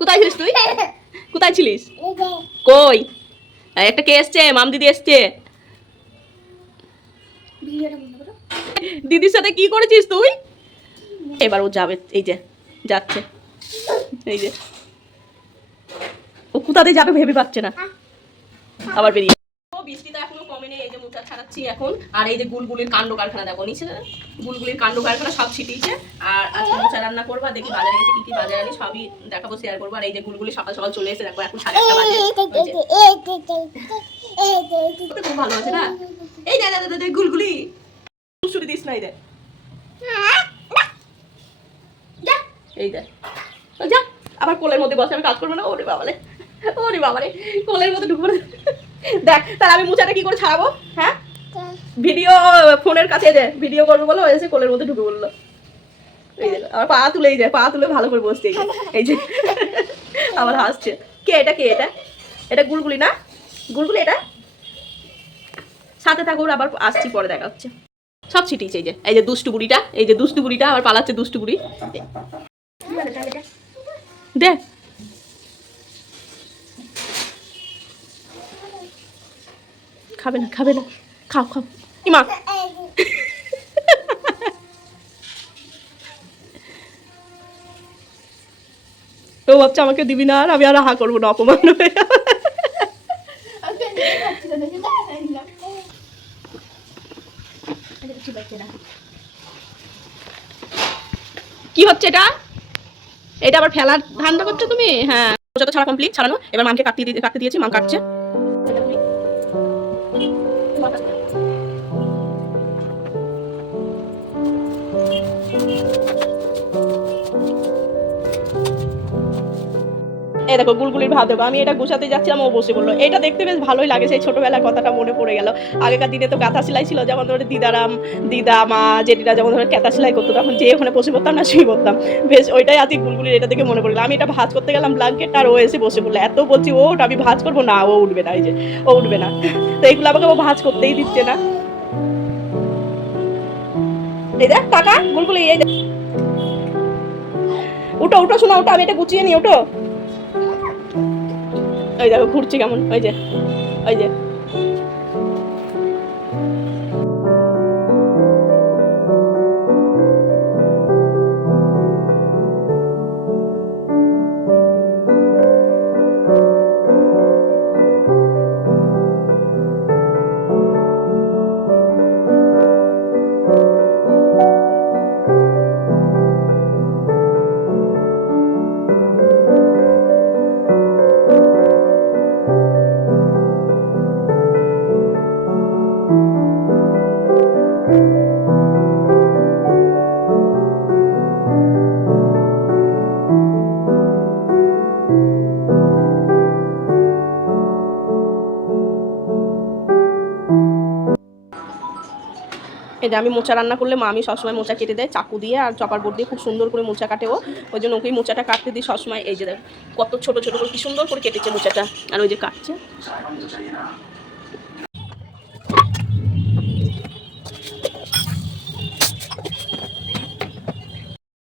কোথায় ছিলিস তুই? কোথায় ছিলিস? কই? একটা কে এসছে? মাম দিদি এসছে। দিদির সাথে কি করেছিস তুই? এবার ও যাবে, এই যে যাচ্ছে, এই যে ও কোথাতে যাবে ভেবে পাচ্ছে না, আবার বেরিয়ে। বৃষ্টিটা এখনো কমেনি, এই যে মোচা ছাড়াচ্ছি এখন। আর এই যে গুলগুলির কাণ্ড কারখানা দেখো, নিচে গুলগুলির কাণ্ড কারখানা সব ছিটিয়েছে। আর আজকে মোচা রান্না করবো, দেখি বাজারে গেছে কি কি বাজারে আনি সবই দেখাবো, শেয়ার করবো। আর এই যে গুলগুলি সকাল সকাল চলে এসে দেখো, এখন 1:30 বাজে। খুব ভালো আছে না? এই দে গুলগুলি শুরু দিস না, এই দে, এই দে যা, আবার কোলের মধ্যে বসে আমি কাজ করবো না। ওরে বাবারে, ওরে বাবারে, কোলের মধ্যে ঢুকবো না। দেখ তাহলে আমি মোচাটা কি করে ছাড়াবো? হ্যাঁ, ভিডিও ফোনের কাছে যে ভিডিও করবো বলো, এসে কোলের মধ্যে ঢুকে বললো। এই যে আবার পা তুলে, এই যে পা তুলে ভালো করে বসছে, এই যে আবার হাসছে। কে এটা? কে এটা? এটা গুলগুলি না? গুলগুলি এটা? সাথে থাকো, আবার আসছি, পরে দেখা হচ্ছে। সব ছিটিয়েছে, এই যে দুষ্টু বুড়িটা, এই যে দুষ্টু বুড়িটা আবার পালাচ্ছে, দুষ্টু বুড়ি। দেখ খাবে না, খাবে না, খাও খাও। ইমা ও ভাবছে আমাকে দিবি না, আর আমি আর হা করবো না, অপমান হয়ে। কি হচ্ছে এটা? এটা আবার ফেলার ধান্দা করছো তুমি? হ্যাঁ, মোচা তো ছাড়া কমপ্লিট, ছাড়ানো। এবার মামকে কাটতে দিয়েছি, মাম কাটছে। এই দেখো গুলগুলির ভাত দেখো, আমি এটা গুছাতে যাচ্ছিলাম, ও বসে বললো। এটা দেখতে বেশ ভালোই লাগে, সেই ছোটবেলার কথাটা মনে পড়ে গেল। আগেকার দিনে তো কাঁথা সেলাই ছিল, যেমন ধরো দিদা মা জেঠিরা যেমন ধরো কাঁথা সেলাই করতো, তখন যে ওখানে বসে পড়তাম না, শুয়ে পড়তাম। বেশ ওইটাই আজকে গুলগুলির এটা দেখে মনে পড়ে গেল। আমি এটা ভাঁজ করতে গেলাম ব্ল্যাঙ্কেট, আর ও এসে বসে পড়লো। এত বলছি ওটা আমি ভাঁজ করবো না, ও উঠবে না, এই যে ও উঠবে না। তো এইগুলো আমাকে ও ভাঁজ করতেই দিচ্ছে না। এই দেখ টাকা গুলগুলি, এই উঠো উঠো, শোনা ওটা, আমি এটা গুছিয়ে নি, ওঠো। ওই দেখো ঘুরছে কেমন, ওই যে ওই যে এই যে আমি মোচা রান্না করলে মা আমি সবসময় মোচা কেটে দেয় চাকু দিয়ে, আর চপার বোর্ড দিয়ে খুব সুন্দর করে মোচা কাটে ও। ওই জন্য ওকেই মোচাটা কাটতে দিই সবসময়। এই যে দেখ কত ছোট ছোট করে কি সুন্দর করে কেটেছে মোচাটা, আর ওই যে কাটছে।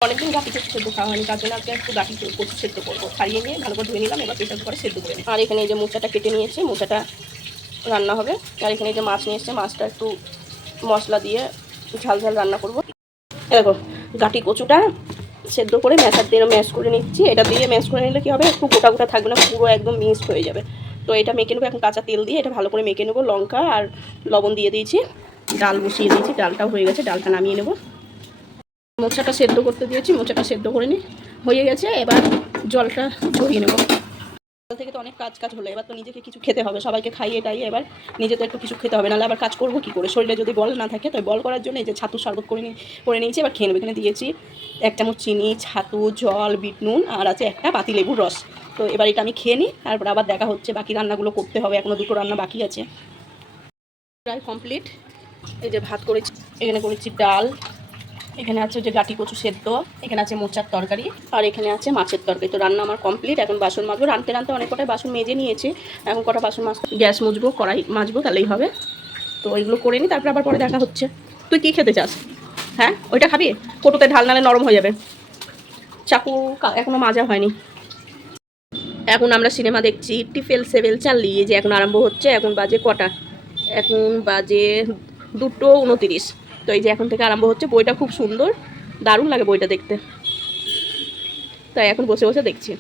অনেকদিন গাঠি কচু সেদ্ধ খাওয়া হয়নি, তার জন্য আজকে একটু গাঠি কচু সেদ্ধ করবো। ছাড়িয়ে নিয়ে ভালো করে ধুয়ে নিলাম, এবার প্রেসার কুকারে সেদ্ধ করে নিই। আর এখানে এই যে মোচাটা কেটে নিয়েছি, মোচাটা রান্না হবে। আর এখানে এই যে মাছ নিয়ে এসছে, মাছটা একটু মশলা দিয়ে ঝাল ঝাল রান্না করবো। দেখো গাঠি কচুটা সেদ্ধ করে ম্যাশার দিয়ে ম্যাশ করে নিচ্ছি। এটা দিয়ে ম্যাশ করে নিলে কী হবে, একটু গোটা গোটা থাকবে না, পুরো একদম মিক্সড হয়ে যাবে। তো এটা মেখে নেবো এখন, কাঁচা তেল দিয়ে এটা ভালো করে মেখে নেবো। লঙ্কা আর লবণ দিয়ে দিয়েছি, ডাল বসিয়ে দিয়েছি, ডালটাও হয়ে গেছে, ডালটা নামিয়ে নেবো। মোচাটা সেদ্ধ করতে দিয়েছি, মোচাটা সেদ্ধ করে নিই, হয়ে গেছে। এবার জলটা ঝরিয়ে নেবো। থেকে তো অনেক কাজ হলো, এবার তো নিজেকে কিছু খেতে হবে, সবাইকে খাইয়ে টাইয়ে এবার নিজে তো একটু কিছু খেতে হবে, নাহলে আবার কাজ করবো কী করে? শরীরে যদি বল না থাকে, তো বল করার জন্য এই যে ছাতু শরবত করে নিয়েছি, এবার খেয়ে নেবো। এখানে দিয়েছি 1 চামচ চিনি, ছাতু, জল, বিট নুন, আর আছে একটা পাতি লেবুর রস। তো এবার এটা আমি খেয়ে নিই, তারপর আবার দেখা হচ্ছে। বাকি রান্নাগুলো করতে হবে, এখনও 2টো রান্না বাকি আছে। প্রায় কমপ্লিট। এই যে ভাত করেছি, এখানে করেছি ডাল, এখানে আছে যে গাঠি কচু সেদ্ধ, এখানে আছে মোচার তরকারি, আর এখানে আছে মাছের তরকারি। তো রান্না আমার কমপ্লিট। এখন বাসন মাজবো, রানতে অনেক কটা বাসন মেজে নিয়েছি, এখন কটা বাসন মাজতে, গ্যাস মুছবো, কড়াই মাজবো, তাহলেই হবে। তো ওইগুলো করে নিই, তারপর আবার পরে দেখা হচ্ছে। তুই কি খেতে চাস? হ্যাঁ ওইটা খাবি? কটুতে ঢাল নালে নরম হয়ে যাবে। চাকু এখনো মাজা হয়নি। এখন আমরা সিনেমা দেখছি টিফেল সেভেল চালিয়ে, যে এখন আরম্ভ হচ্ছে। এখন বাজে কটা, এখন বাজে 2:29। তো এই যে এখন থেকে আরম্ভ হচ্ছে। বইটা খুব সুন্দর, দারুণ লাগে বইটা দেখতে, তাই এখন বসে বসে দেখছি।